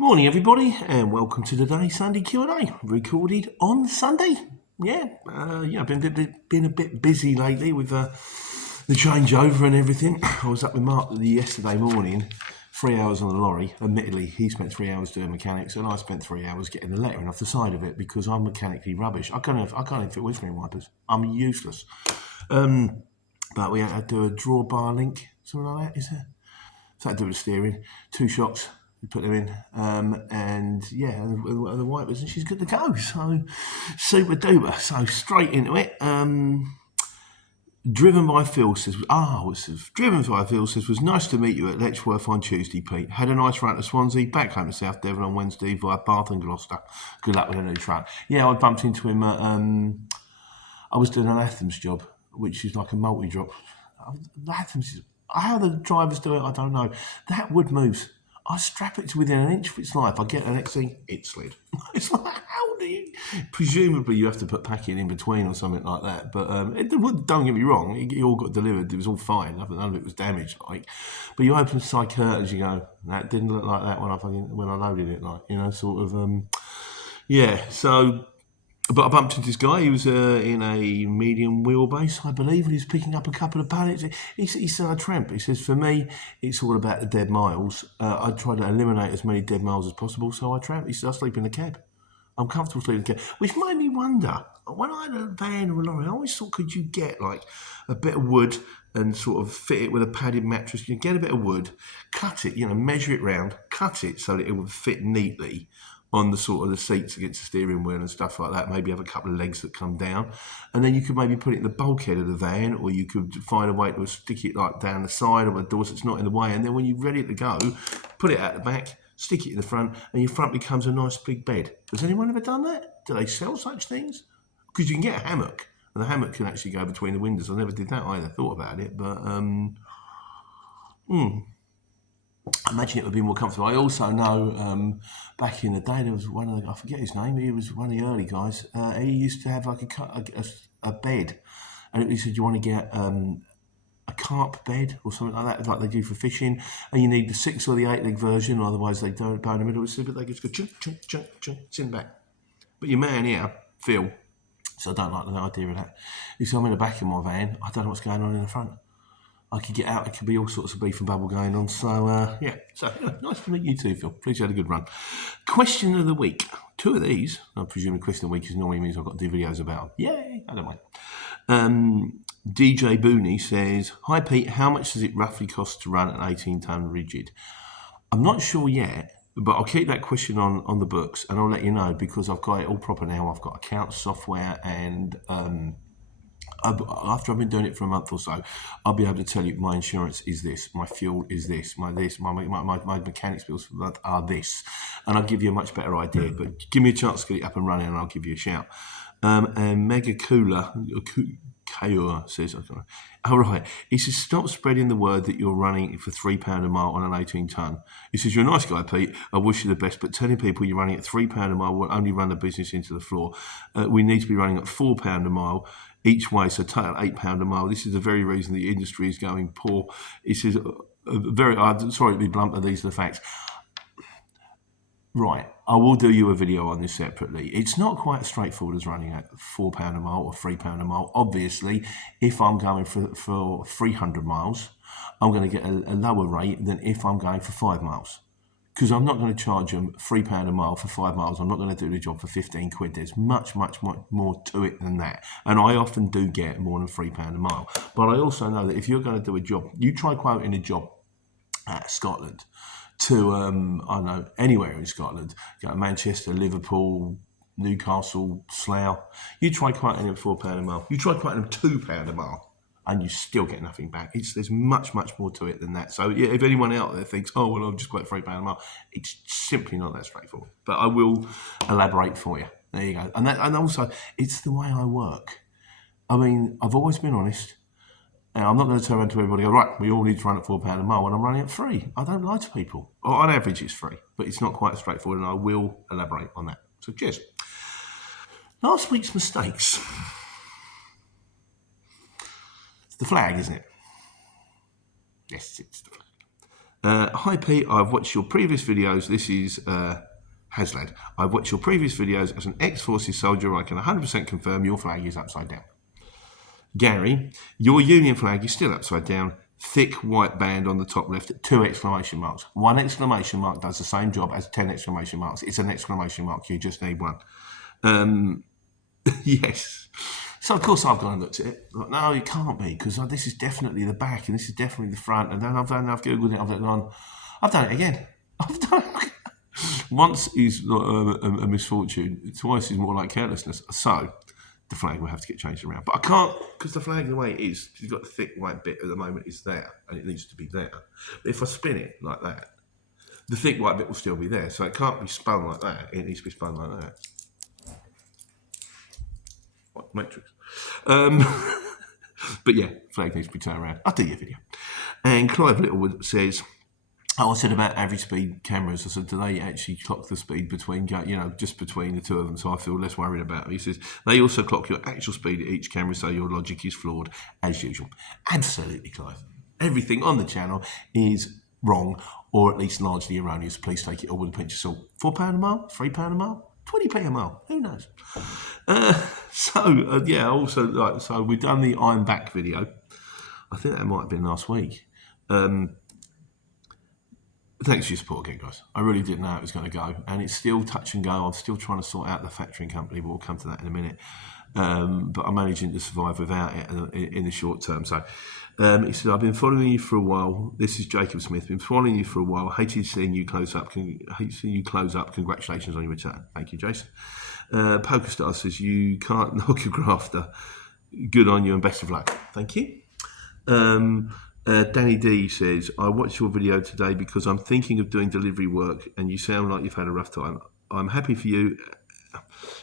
Morning, everybody, and welcome to today's Sunday Q&A, recorded on Sunday. I've been a bit busy lately with the changeover and everything. I was up with Mark yesterday morning, 3 hours on the lorry. Admittedly, he spent 3 hours doing mechanics, and I spent 3 hours getting the lettering off the side of it because I'm mechanically rubbish. I can't even fit windscreen wipers. I'm useless. But we had to do a drawbar link, something like that, is there? So I do with the steering, 2 shocks. We put them in, and the wipers, and she's good to go. So super duper. So straight into it. Driven by Phil says, was nice to meet you at Letchworth on Tuesday, Pete. Had a nice run to Swansea, back home to South Devon on Wednesday via Bath and Gloucester. Good luck with a new truck. Yeah, I bumped into him at, I was doing an Athens job, which is like a multi-drop. Athens, how the drivers do it, I don't know. That wood moves. I strap it to within an inch of its life. I get the next thing, it slid. It's like, how do you? Presumably, you have to put packing in between or something like that. But don't get me wrong, it all got delivered. It was all fine. None of it was damaged. But you open the side curtains, you go, that didn't look like that when I loaded it. So. But I bumped into this guy. He was in a medium wheelbase, I believe, and he was picking up a couple of pallets. He said, I tramp. He says, for me, it's all about the dead miles. I try to eliminate as many dead miles as possible, so I tramp. He said, I sleep in the cab. I'm comfortable sleeping in the cab. Which made me wonder, when I had a van or a lorry, I always thought, could you get like a bit of wood and sort of fit it with a padded mattress? You get a bit of wood, cut it, measure it round, cut it so that it would fit neatly on the sort of the seats against the steering wheel and stuff like that. Maybe have a couple of legs that come down, and then you could maybe put it in the bulkhead of the van, or you could find a way to stick it like down the side of a door so it's not in the way. And then when you're ready to go, put it out the back, stick it in the front, and your front becomes a nice big bed. Has anyone ever done that? Do they sell such things? Because you can get a hammock, and the hammock can actually go between the windows. I never did that either. Thought about it, but I imagine it would be more comfortable. I also know back in the day there was one of the, I forget his name, he was one of the early guys. He used to have like a bed, and he said, you want to get a carp bed or something like that, like they do for fishing, and you need the 6 or the 8 leg version, or otherwise they don't go in the middle. But they just go chunk, chunk, chunk, chunk, it's in the back. But your man here, Phil, so I don't like the idea of that. He said, I'm in the back of my van, I don't know what's going on in the front. I could get out, it could be all sorts of beef and bubble going on. So, nice to meet you too, Phil. Please, you had a good run. Question of the week. 2 of these. I presume the question of the week is normally means I've got to do videos about them. Yay, I don't mind. DJ Booney says, hi Pete, how much does it roughly cost to run an 18-ton rigid? I'm not sure yet, but I'll keep that question on the books, and I'll let you know because I've got it all proper now. I've got accounts software, and after I've been doing it for a month or so, I'll be able to tell you my insurance is this, my fuel is this, my mechanics bills are this, and I'll give you a much better idea. But give me a chance to get it up and running, and I'll give you a shout. And Mega Cooler says, all right. He says, stop spreading the word that you're running for £3 a mile on an 18-ton. He says, you're a nice guy, Pete. I wish you the best, but telling people you're running at £3 a mile will only run the business into the floor. We need to be running at £4 a mile each way, so total £8 a mile. This is the very reason the industry is going poor. He says, sorry to be blunt, but these are the facts. Right, I will do you a video on this separately. It's not quite as straightforward as running at £4 a mile or £3 a mile. Obviously, if I'm going for 300 miles, I'm going to get a lower rate than if I'm going for 5 miles. Because I'm not going to charge them £3 a mile for 5 miles. I'm not going to do the job for 15 quid. There's much more to it than that. And I often do get more than £3 a mile. But I also know that if you're going to do a job, you try quoting a job at Scotland to, I don't know, anywhere in Scotland, go to Manchester, Liverpool, Newcastle, Slough, you try quoting them £4 a mile. You try quoting them £2 a mile, and you still get nothing back. There's much more to it than that. So yeah, if anyone out there thinks, oh, well, I'll just quote £3 a mile, it's simply not that straightforward. But I will elaborate for you. There you go. And also, it's the way I work. I mean, I've always been honest. And I'm not going to turn around to everybody and go, right, we all need to run at £4 a mile when I'm running at 3. I don't lie to people. On average, it's 3, but it's not quite as straightforward, and I will elaborate on that. So cheers. Last week's mistakes. It's the flag, isn't it? Yes, it's the flag. Hi Pete, I've watched your previous videos. This is Haslad. I've watched your previous videos as an ex-forces soldier. I can 100% confirm your flag is upside down. Gary, your Union flag is still upside down. Thick white band on the top left, 2 exclamation marks. 1 exclamation mark does the same job as 10 exclamation marks. It's an exclamation mark. You just need one. Yes. So of course I've gone and looked at it. Like, no, it can't be because this is definitely the back and this is definitely the front. And then I've googled it. I've done it again. I've done it. Once is a misfortune. Twice is more like carelessness. So the flag will have to get changed around. But I can't because the flag the way it is. You've got the thick white bit at the moment is there and it needs to be there. But if I spin it like that, the thick white bit will still be there. So it can't be spun like that. It needs to be spun like that. Matrix. But yeah, flag needs to be turned around. I'll do your video. And Clive Littlewood says, I said about average speed cameras. I said, do they actually clock the speed between, just between the two of them? So I feel less worried about it. He says, they also clock your actual speed at each camera, so your logic is flawed as usual. Absolutely, Clive. Everything on the channel is wrong, or at least largely erroneous. Please take it all with a pinch of salt. £4 a mile? £3 a mile? 20p a mile? Who knows? So we've done the I'm Back video. I think that might have been last week. Thanks for your support again, guys. I really didn't know how it was going to go, and it's still touch and go. I'm still trying to sort out the factoring company, but we'll come to that in a minute. But I'm managing to survive without it in the short term. So he said, I've been following you for a while. This is Jacob Smith. Been following you for a while. Hated seeing you close up. Congratulations on your return. Thank you, Jason. PokerStar says, you can't knock a grafter. Good on you and best of luck. Thank you. Danny D says, I watched your video today because I'm thinking of doing delivery work and you sound like you've had a rough time. I'm happy for you.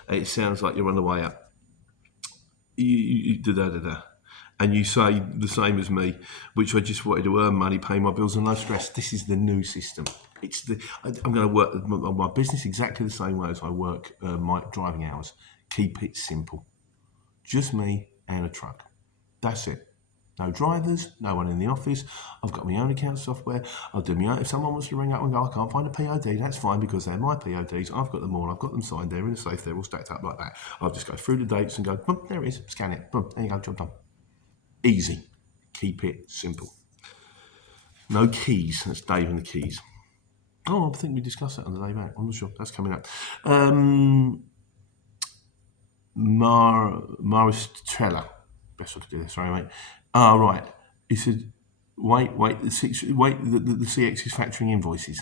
It sounds like you're on the way up. And you say the same as me, which I just wanted to earn money, pay my bills and no stress. This is the new system. I'm going to work my business exactly the same way as I work my driving hours. Keep it simple. Just me and a truck. That's it. No drivers, no one in the office. I've got my own account software. I'll do my own. If someone wants to ring up and go, I can't find a POD, that's fine because they're my PODs. I've got them all. I've got them signed. They're in a safe. They're all stacked up like that. I'll just go through the dates and go, boom, there it is. Scan it. Boom, there you go. Job done. Easy. Keep it simple. No keys. That's Dave and the keys. Oh, I think we discussed that on the day back. I'm not sure. That's coming up. Maris Trella. Best way to do this. Sorry, mate. Right. He said, wait, the CX is factoring invoices.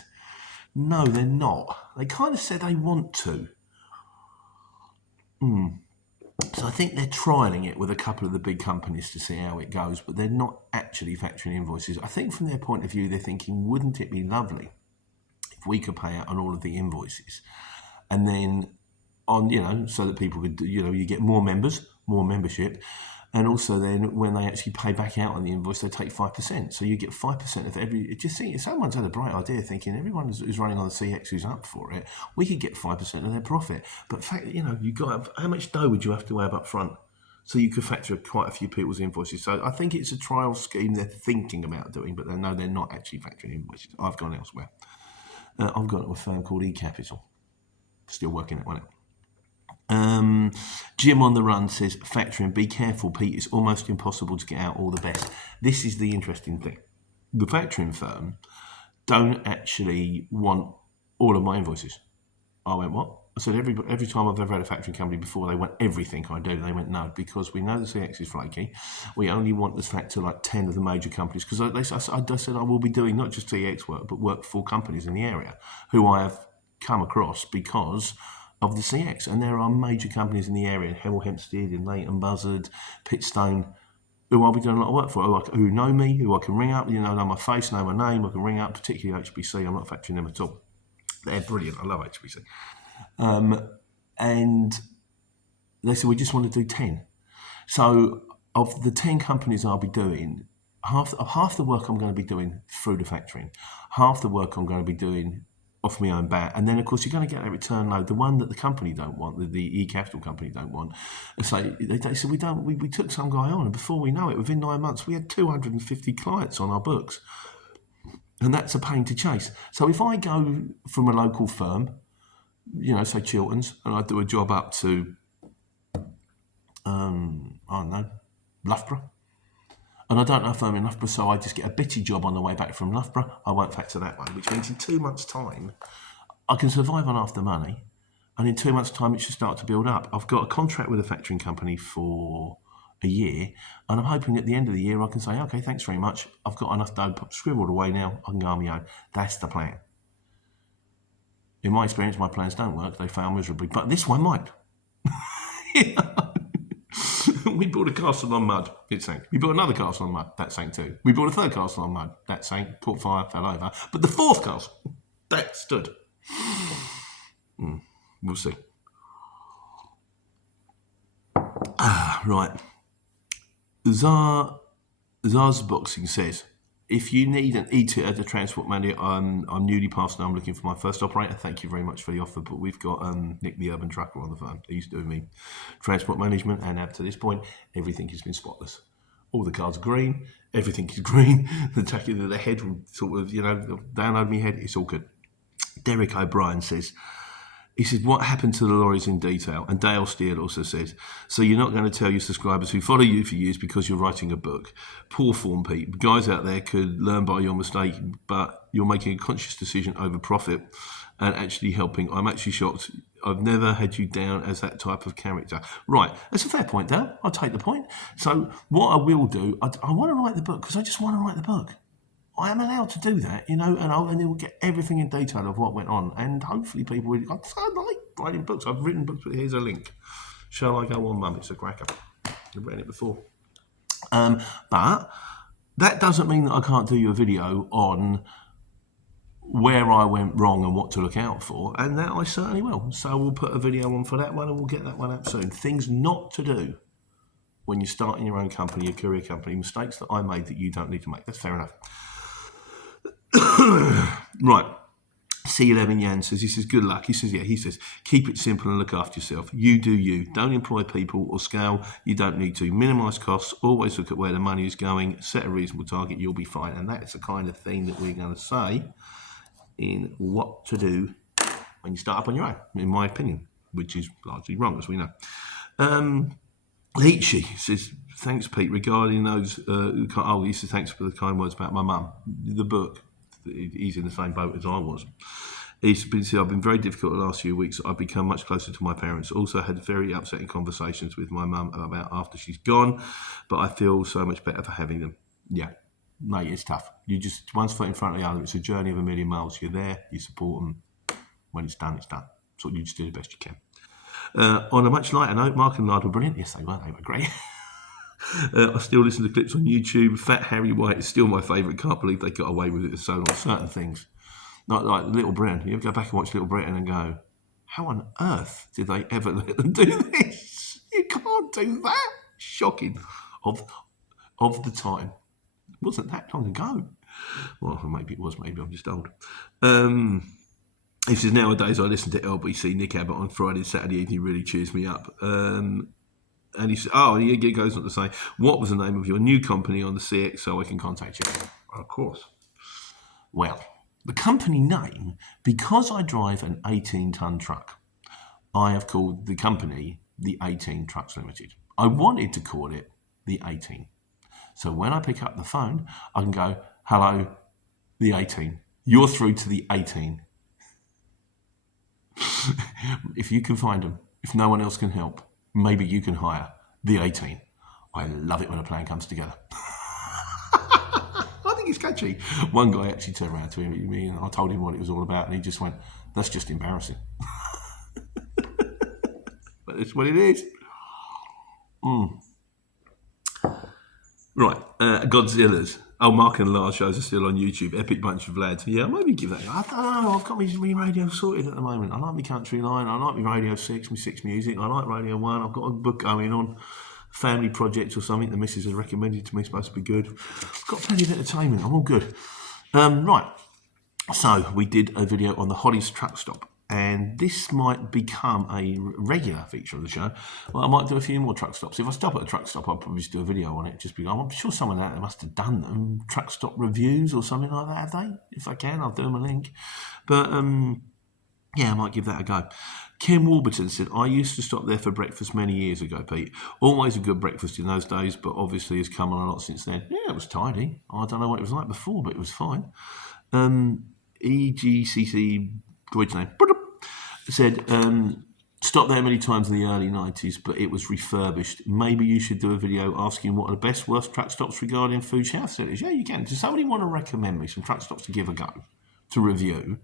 No, they're not. They kind of said they want to. So I think they're trialling it with a couple of the big companies to see how it goes, but they're not actually factoring invoices. I think from their point of view, they're thinking, wouldn't it be lovely if we could pay out on all of the invoices? And then so that people could, you get more members, more membership. And also then when they actually pay back out on the invoice, they take 5%. So you get 5% of every, just think, if someone's had a bright idea thinking everyone who's running on the CX who's up for it, we could get 5% of their profit. But how much dough would you have to have up front? So you could factor quite a few people's invoices. So I think it's a trial scheme they're thinking about doing, but they're not actually factoring invoices. I've gone elsewhere. I've gone to a firm called eCapital. Still working that one out. Jim on the Run says, factoring, be careful, Pete, it's almost impossible to get out all the best. This is the interesting thing. The factoring firm don't actually want all of my invoices. I went, what? I said, every time I've ever had a factoring company before, they want everything I do. They went, no, because we know the CX is flaky. We only want this factor like 10 of the major companies. Because I said I will be doing not just CX work, but work for companies in the area who I have come across because of the CX, and there are major companies in the area, Hemel Hempstead, in Leighton Buzzard, Pitstone, who I'll be doing a lot of work for, who know me, who I can ring up, know my face, know my name, I can ring up, particularly HBC. I'm not factoring them at all. They're brilliant. I love HBC. And they said, we just want to do 10. So of the 10 companies I'll be doing, half the work I'm going to be doing through the factoring, half the work I'm going to be doing off my own bat, and then of course you're going to get that return load, the one that the company don't want, the eCapital company don't want. So they said we took some guy on, and before we know it, within 9 months we had 250 clients on our books. And that's a pain to chase. So if I go from a local firm, say Chilton's, and I do a job up to, I don't know, Loughborough, and I don't know if I'm in Loughborough, so I just get a bitty job on the way back from Loughborough, I won't factor that one, which means in 2 months' time, I can survive on half the money, and in 2 months' time, it should start to build up. I've got a contract with a factoring company for a year, and I'm hoping at the end of the year I can say, okay, thanks very much, I've got enough dough scribbled away now, I can go on my own. That's the plan. In my experience, my plans don't work, they fail miserably, but this one might. We built a castle on mud, it sank. We built another castle on mud, that sank too. We built a third castle on mud, that sank, caught fire, fell over. But the fourth castle, that stood. We'll see. Right. Zars Boxing says, if you need an e-titter to transport money, I'm newly passed and I'm looking for my first operator. Thank you very much for the offer, but we've got Nick the Urban Trucker on the phone. He's doing me transport management, and up to this point, everything has been spotless. All the cards are green, everything is green. The head will sort of, down over my head, it's all good. Derek O'Brien says, he said, what happened to the lorries in detail? And Dale Steele also says, so you're not going to tell your subscribers who follow you for years because you're writing a book. Poor form, Pete. Guys out there could learn by your mistake, but you're making a conscious decision over profit and actually helping. I'm actually shocked. I've never had you down as that type of character. Right, that's a fair point, Dale. I'll take the point. So what I will do, I want to write the book because I just want to write the book. I am allowed to do that, and it will get everything in detail of what went on, and hopefully people will. I like writing books. I've written books, but here's a link. Shall I go on, Mum? It's a cracker. I've written it before. But that doesn't mean that I can't do you a video on where I went wrong and what to look out for, and that I certainly will. So we'll put a video on for that one, and we'll get that one up soon. Things not to do when you're starting your own company, your career company, mistakes that I made that you don't need to make. That's fair enough. Right. C11 Yan says, he says, good luck. He says, keep it simple and look after yourself. You do you. Don't employ people or scale you don't need to. Minimise costs. Always look at where the money is going. Set a reasonable target. You'll be fine. And that's the kind of thing that we're going to say in what to do when you start up on your own, in my opinion, which is largely wrong, as we know. Leachy says, thanks, Pete, regarding those... he says, thanks for the kind words about my mum. The book. He's in the same boat as I was. I've been very difficult the last few weeks. I've become much closer to my parents. Also had very upsetting conversations with my mum about after she's gone, but I feel so much better for having them. Yeah, mate, it's tough. You just, one's foot in front of the other. It's a journey of a million miles. You're there, you support them. When it's done, it's done. So you just do the best you can. On a much lighter note, Mark and Nard were brilliant. Yes, they were great. I still listen to clips on YouTube. Fat Harry White is still my favourite. Can't believe they got away with it so long. Certain things, not like Little Britain. You ever go back and watch Little Britain and go, how on earth did they ever let them do this? You can't do that. Shocking. Of the time. It wasn't that long ago. Well, maybe it was. Maybe I'm just old. He says, nowadays I listen to LBC Nick Abbott on Friday and Saturday evening. He really cheers me up. And he said, he goes on to say, what was the name of your new company on the CX so I can contact you? Of course. Well, the company name, because I drive an 18-ton truck, I have called the company the 18 Trucks Limited. I wanted to call it the 18. So when I pick up the phone, I can go, hello, the 18. You're through to the 18. If you can find them, if no one else can help, maybe you can hire the 18. I love it when a plan comes together. I think it's catchy. One guy actually turned around to me and I told him what it was all about, and he just went, that's just embarrassing. But it's what it is. Right, Godzilla's. Oh, Mark and Lars shows are still on YouTube. Epic bunch of lads. Yeah, maybe give that. I don't know. I've got my radio sorted at the moment. I like my Country Line. I like my Radio 6, my 6 Music. I like Radio 1. I've got a book going on. Family project or something the missus has recommended to me. It's supposed to be good. I've got plenty of entertainment. I'm all good. Right. So we did a video on the Hollies Truckstop. and this might become a regular feature of the show. Well, I might do a few more truck stops. If I stop at a truck stop, I'll probably just do a video on it. Just because I'm sure someone out there must have done them, truck stop reviews or something like that. Have they? If I can, I'll do them a link. But yeah, I might give that a go. Kim Warburton said, I used to stop there for breakfast many years ago, Pete. Always a good breakfast in those days, but obviously has come on a lot since then. Yeah, it was tidy. I don't know what it was like before, but it was fine. EGCC, Droid's name, said, stopped there many times in the early 90s, but it was refurbished. Maybe you should do a video asking what are the best, worst truck stops regarding food shelf facilities. Yeah, you can. Does somebody want to recommend me some truck stops to give a go, to review?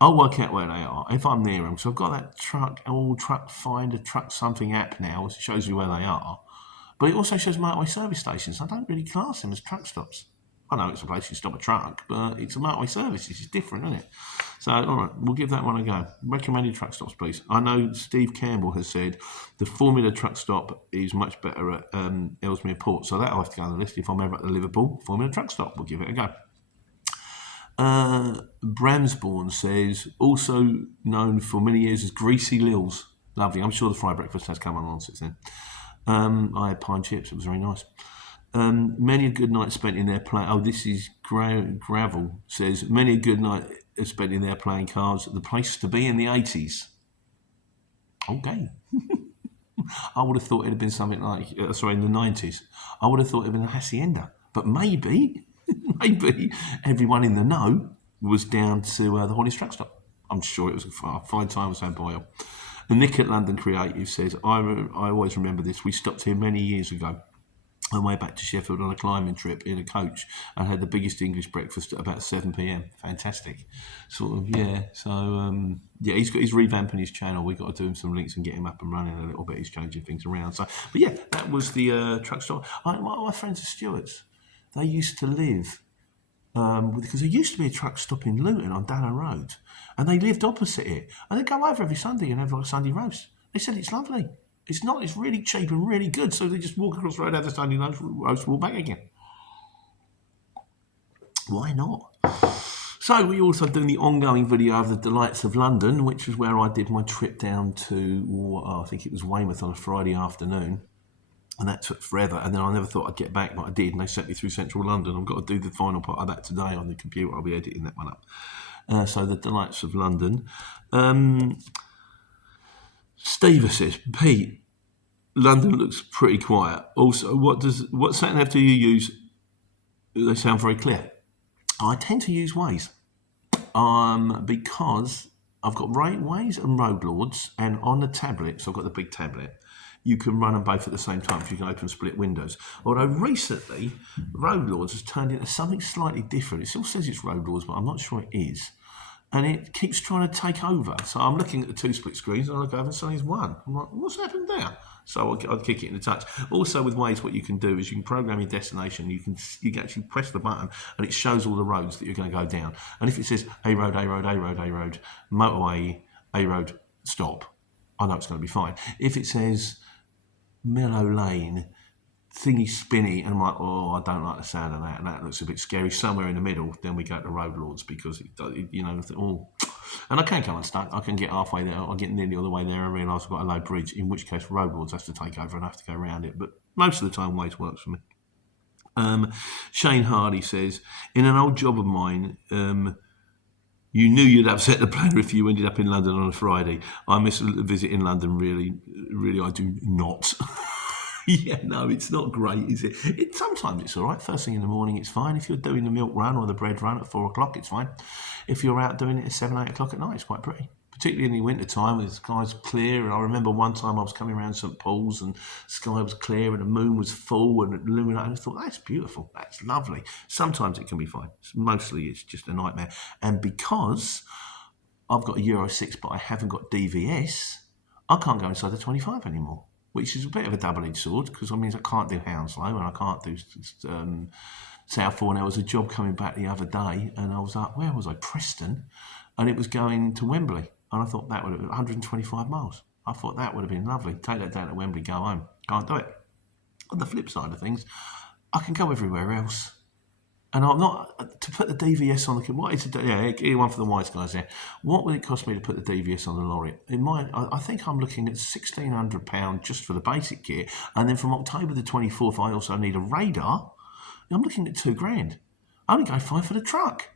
I'll work out where they are if I'm near them. So I've got that truck finder, truck something app now, which shows you where they are. But it also shows motorway service stations. I don't really class them as truck stops. I know it's a place you stop a truck, but it's a motorway service. It's different, isn't it? So, all right, we'll give that one a go. Recommended truck stops, please. I know Steve Campbell has said the Formula truck stop is much better at Ellesmere Port, so that'll have to go on the list. If I'm ever at the Liverpool Formula truck stop, we'll give it a go. Bramsbourne says, also known for many years as Greasy Lils. Lovely. I'm sure the fried breakfast has come along since then. I had pine chips. It was very nice. Many a good night spent in there playing. Oh, this is Gravel says, many a good night spent in there playing cards. The place to be in the 80s. Okay. I would have thought it had been something like, in the 90s. I would have thought it had been a Hacienda. But maybe everyone in the know was down to the Hollies Truckstop. I'm sure it was a fine time with Sam Boyle. And Nick at London Creative says, I always remember this. We stopped here many years ago on the way back to Sheffield on a climbing trip in a coach and had the biggest English breakfast at about 7 p.m. Fantastic. Sort of, yeah. So, yeah, he's revamping his channel. We've got to do him some links and get him up and running a little bit. He's changing things around. So, but yeah, that was the truck stop. My friends are stewards. They used to live, because there used to be a truck stop in Luton on Dallow Road, and they lived opposite it. And they'd go over every Sunday and have like a Sunday roast. They said it's lovely. It's not. It's really cheap and really good. So they just walk across the road, have the Sunday roast, walk back again. Why not? So we also doing the ongoing video of the delights of London, which is where I did my trip down to, I think it was Weymouth on a Friday afternoon. And that took forever. And then I never thought I'd get back, but I did. And they sent me through central London. I've got to do the final part of that today on the computer. I'll be editing that one up. So the delights of London. Steve says, Pete, London looks pretty quiet. Also, what sat nav do you use? They sound very clear. I tend to use Waze. Because I've got Waze and Road Lords, and on the tablet, so I've got the big tablet, you can run them both at the same time if you can open split windows. Although recently, Road Lords has turned into something slightly different. It still says it's Road Lords, but I'm not sure it is. And it keeps trying to take over. So I'm looking at the two split screens, and I look over and suddenly it's one. I'm like, what's happened there? So I'd kick it in the touch. Also with Waze, what you can do is you can program your destination. You can actually press the button, and it shows all the roads that you're going to go down. And if it says A road, A road, A road, A road, motorway, A road, stop, I know it's going to be fine. If it says Mellow Lane, thingy spinny, and I'm like, I don't like the sound of that, and that looks a bit scary. Somewhere in the middle, then we go to Road Lords because and I can come unstuck. I can get halfway there. I get nearly all the way there and realise I've got a low bridge, in which case Road Lords has to take over and I have to go around it. But most of the time, Waze works for me. Shane Hardy says, in an old job of mine, you knew you'd upset the planner if you ended up in London on a Friday. I miss a visit in London, really, I do not. Yeah, no, it's not great, is it? Sometimes it's all right. First thing in the morning, it's fine. If you're doing the milk run or the bread run at 4 o'clock, it's fine. If you're out doing it at 7, 8 o'clock at night, it's quite pretty. Particularly in the winter time, when the sky's clear. And I remember one time I was coming around St Paul's and the sky was clear and the moon was full and illuminated. I thought, that's beautiful. That's lovely. Sometimes it can be fine. Mostly it's just a nightmare. And because I've got a Euro 6, but I haven't got DVS, I can't go inside the 25 anymore. Which is a bit of a double-edged sword, because it means I can't do Hounslow and I can't do Southall. There was a job coming back the other day, and I was like, where was I? Preston, and it was going to Wembley, and I thought that would have been 125 miles. I thought that would have been lovely. Take that down to Wembley, go home. Can't do it. On the flip side of things, I can go everywhere else. And I'm not to put the DVS on the. What is it? Yeah, get one for the wise guys there. What would it cost me to put the DVS on the lorry? I think I'm looking at £1,600 just for the basic kit, and then from October the 24th, I also need a radar. I'm looking at £2,000. I only go five for the truck.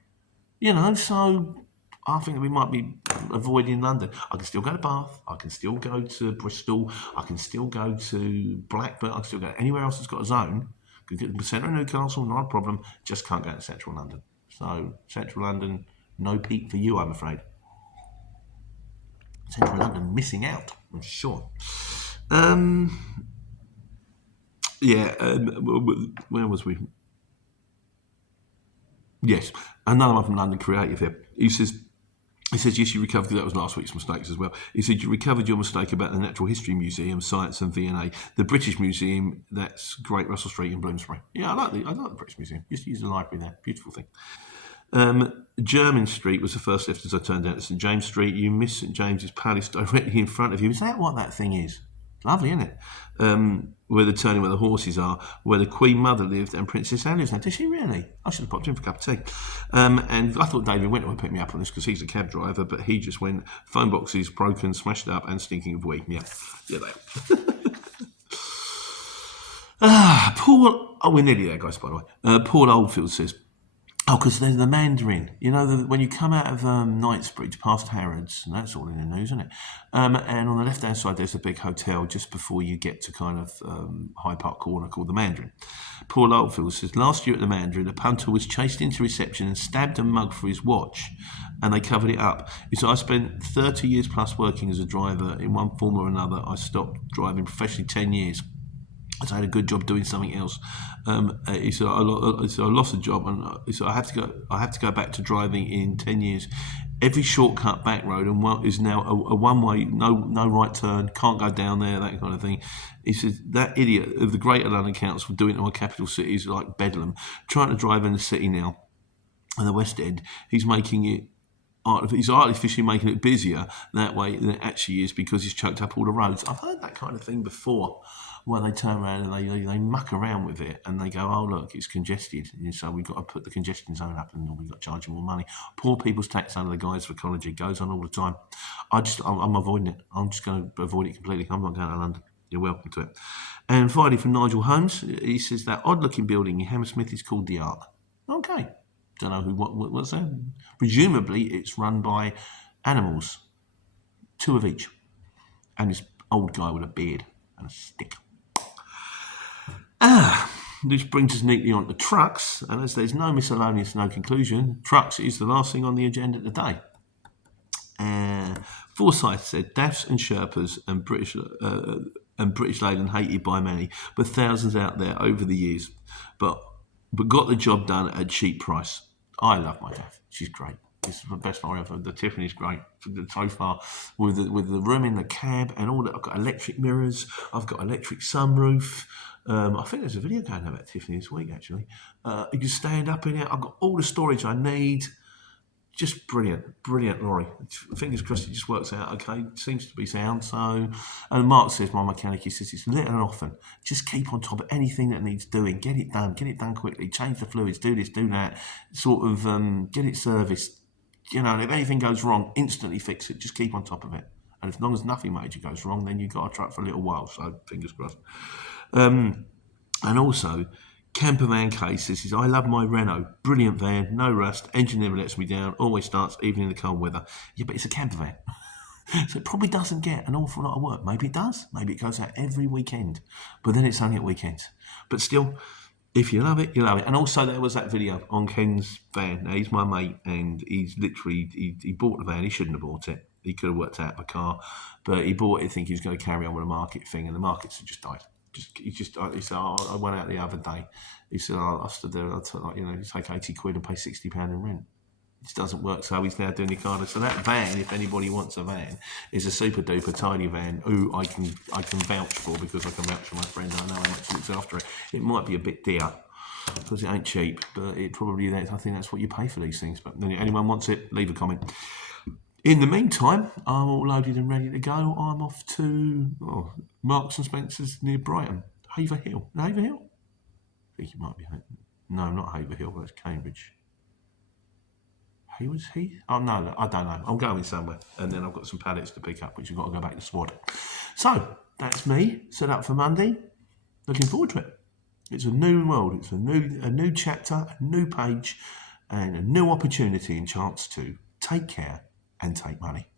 So I think we might be avoiding London. I can still go to Bath. I can still go to Bristol. I can still go to Blackburn. I can still go anywhere else that's got a zone. Could get the centre of Newcastle, not a problem. Just can't go to central London. So central London, no peak for you, I'm afraid. Central London missing out, I'm sure. Yeah. Where was we? Yes, another one from London Creative here. He says, yes, you recovered, because that was last week's mistakes as well. He said, you recovered your mistake about the Natural History Museum, Science and V&A. The British Museum, that's Great Russell Street in Bloomsbury. Yeah, I like the British Museum. Used to use the library there. Beautiful thing. Jermyn Street was the first left as I turned out to St James Street. You miss St James's Palace directly in front of you. Is that what that thing is? Lovely, isn't it? Where the turning where the horses are, where the Queen Mother lived and Princess Anne lives now. Did she really? I should have popped in for a cup of tea. And I thought David Winter would pick me up on this because he's a cab driver, but he just went, phone boxes broken, smashed up and stinking of weed. Yeah, they we're nearly there, guys, by the way. Paul Oldfield says, because there's the Mandarin. When you come out of Knightsbridge past Harrods, and that's all in the news, isn't it? And on the left-hand side, there's a big hotel just before you get to kind of Hyde Park Corner called the Mandarin. Paul Oldfield says, last year at the Mandarin, a punter was chased into reception and stabbed and mugged for his watch, and they covered it up. He said, I spent 30 years plus working as a driver in one form or another. I stopped driving professionally 10 years. I had a good job doing something else. He said, I lost a job, and he said, I have to go back to driving in 10 years. Every shortcut back road is now a one-way, no right turn, can't go down there, that kind of thing. He said, that idiot of the Greater London Council doing it on capital cities like Bedlam, trying to drive in the city now, and the West End, he's artificially making it busier that way than it actually is because he's choked up all the roads. I've heard that kind of thing before, where they turn around and they muck around with it and they go, oh look, it's congested, and so we've got to put the congestion zone up and we've got to charge more money. Poor people's tax under the guise of ecology goes on all the time. I'm avoiding it. I'm just going to avoid it completely. I'm not going to London. You're welcome to it. And finally, from Nigel Holmes, he says that odd-looking building in Hammersmith is called the Ark. Okay. Don't know what's that. Presumably, it's run by animals, 2 of each, and this old guy with a beard and a stick. This brings us neatly on to trucks, and as there's no miscellaneous, no conclusion, trucks is the last thing on the agenda today. Forsyth said, DAFs and Sherpas and British Leyland hated by many, but thousands out there over the years, but got the job done at a cheap price. I love my DAF. She's great. It's the best lorry ever. The Tiffany's great so far, with the room in the cab and all that. I've got electric mirrors. I've got electric sunroof. I think there's a video going about Tiffany this week, actually. You can stand up in it. I've got all the storage I need. Just brilliant lorry. Fingers crossed it just works out okay. Seems to be sound. So, and Mark says, my mechanic, he says it's little and often. Just keep on top of anything that needs doing. Get it done quickly. Change the fluids, do this, do that. Sort of get it serviced. If anything goes wrong, instantly fix it. Just keep on top of it. And as long as nothing major goes wrong, then you've got a truck for a little while. So, fingers crossed. And also, Campervan case says, I love my Renault. Brilliant van, no rust, engine never lets me down, always starts even in the cold weather. Yeah, but it's a campervan. So it probably doesn't get an awful lot of work. Maybe it does. Maybe it goes out every weekend. But then it's only at weekends. But still, if you love it, you love it. And also there was that video on Ken's van. Now, he's my mate, and he's literally, he bought the van. He shouldn't have bought it. He could have worked out the car. But he bought it thinking he was going to carry on with a market thing, and the markets have just died. He said, I went out the other day. He said, I stood there, you take £80 and pay £60 in rent. It doesn't work, so he's now doing the car. So that van, if anybody wants a van, is a super duper tiny van who I can vouch for, because I can vouch for my friend. I know how much he looks after it. It might be a bit dear because it ain't cheap, but it probably, I think that's what you pay for these things. But then anyone wants it, leave a comment. In the meantime, I'm all loaded and ready to go. I'm off to Marks and Spencer's near Brighton. Haver Hill. I think it might be. No, not Haverhill, that's Cambridge. He was he? Oh no, I don't know. I'm going somewhere, and then I've got some pallets to pick up, which I've got to go back to Swad. So that's me set up for Monday. Looking forward to it. It's a new world. It's a new chapter, a new page, and a new opportunity and chance to take care and take money.